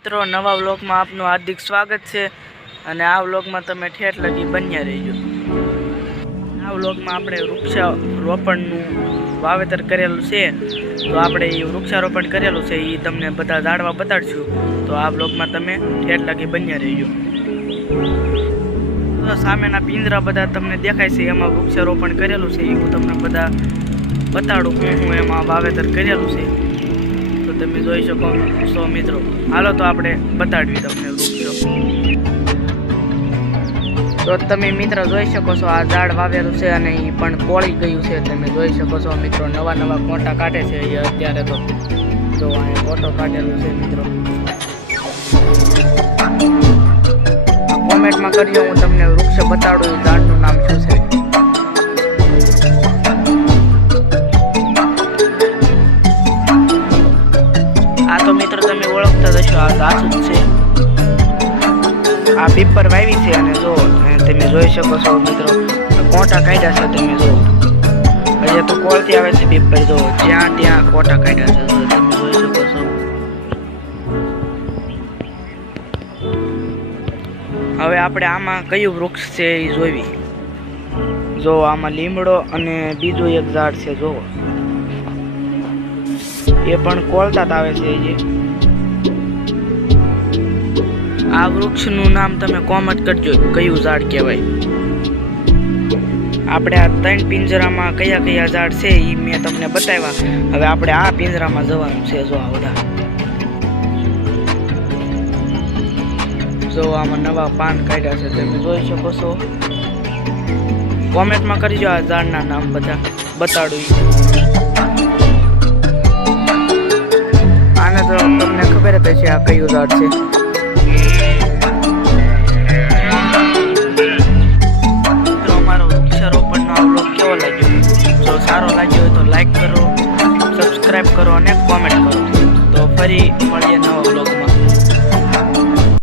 મિત્રો નવા વ્લોગમાં આપનું હાર્દિક સ્વાગત છે અને આ વ્લોગમાં તમે ઠેઠ લગી બન્યા રહેજો। આ વ્લોગમાં આપણે વૃક્ષારોપણનું વાવેતર કરેલું છે, તો આપણે એ વૃક્ષારોપણ કરેલું છે એ તમને બધા ઝાડવા બતાડશું, તો આ વ્લોગમાં તમે ઠેઠ લગી બન્યા રહેજો। તો સામેના પિંજરા બધા તમને દેખાય છે, એમાં વૃક્ષારોપણ કરેલું છે એ હું તમને બધા બતાડું હું એમાં વાવેતર કરેલું છે, તો તમે જોઈ શકો છો મિત્રો। હાલો તો આપણે બતાડવી તમને વૃક્ષો। તો તમે મિત્ર જોઈ શકો છો આ ઝાડ વાવેલું છે અને એ પણ કોળી ગયું છે, તમે જોઈ શકો છો મિત્રો। નવા નવા કોટા કાઢે છે એ અત્યારે, તો જો અહીંયા કોટો કાઢેલું છે મિત્રો। કોમેન્ટમાં કરજો, હું તમને વૃક્ષ બતાડું એ ઝાડનું નામ શું છે। આ તો મિત્રો તમે ઓળખતા જશો, આ ઝાડ છે, આ પીપર વાવી છે અને જો તમે જોઈ શકો છો મિત્રો કોટા કાઢ્યા છે, તમે જો અહીંયા તો કોળથી આવે છે પીપર, જો જ્યાં ત્યાં કોટા કાઢ્યા છે, તમે જોઈ શકો છો। હવે આપણે આમાં કયું વૃક્ષ છે એ જોઈવી। જો આમાં લીમડો અને બીજું એક ઝાડ છે, જો એ પણ કોળતા આવે છે। આ વૃક્ષનું નામ તમે કોમેન્ટ કરજો કયું ઝાડ કહેવાય। આપણે આ 3 પિંજરામાં કયા કયા ઝાડ છે એ મેં તમને બતાવ્યા। હવે આપણે આ પિંજરામાં જવાનું છે, જો આ બધા જો આમાં નવા પાન કાઢ્યા છે, તમે જોઈ શકો છો। કોમેન્ટમાં કરજો આ ઝાડના નામ બધા બતાડું। આને તો તમને ખબર જ હશે આ કયું ઝાડ છે। તો અમારો વૃક્ષારોપણનો આ વ્લોગ કેવો લાગ્યો? જો સારો લાગ્યો હોય તો લાઈક કરો, સબસ્ક્રાઈબ કરો અને કોમેન્ટ કરો। તો ફરી મળીએ નવા વ્લોગમાં।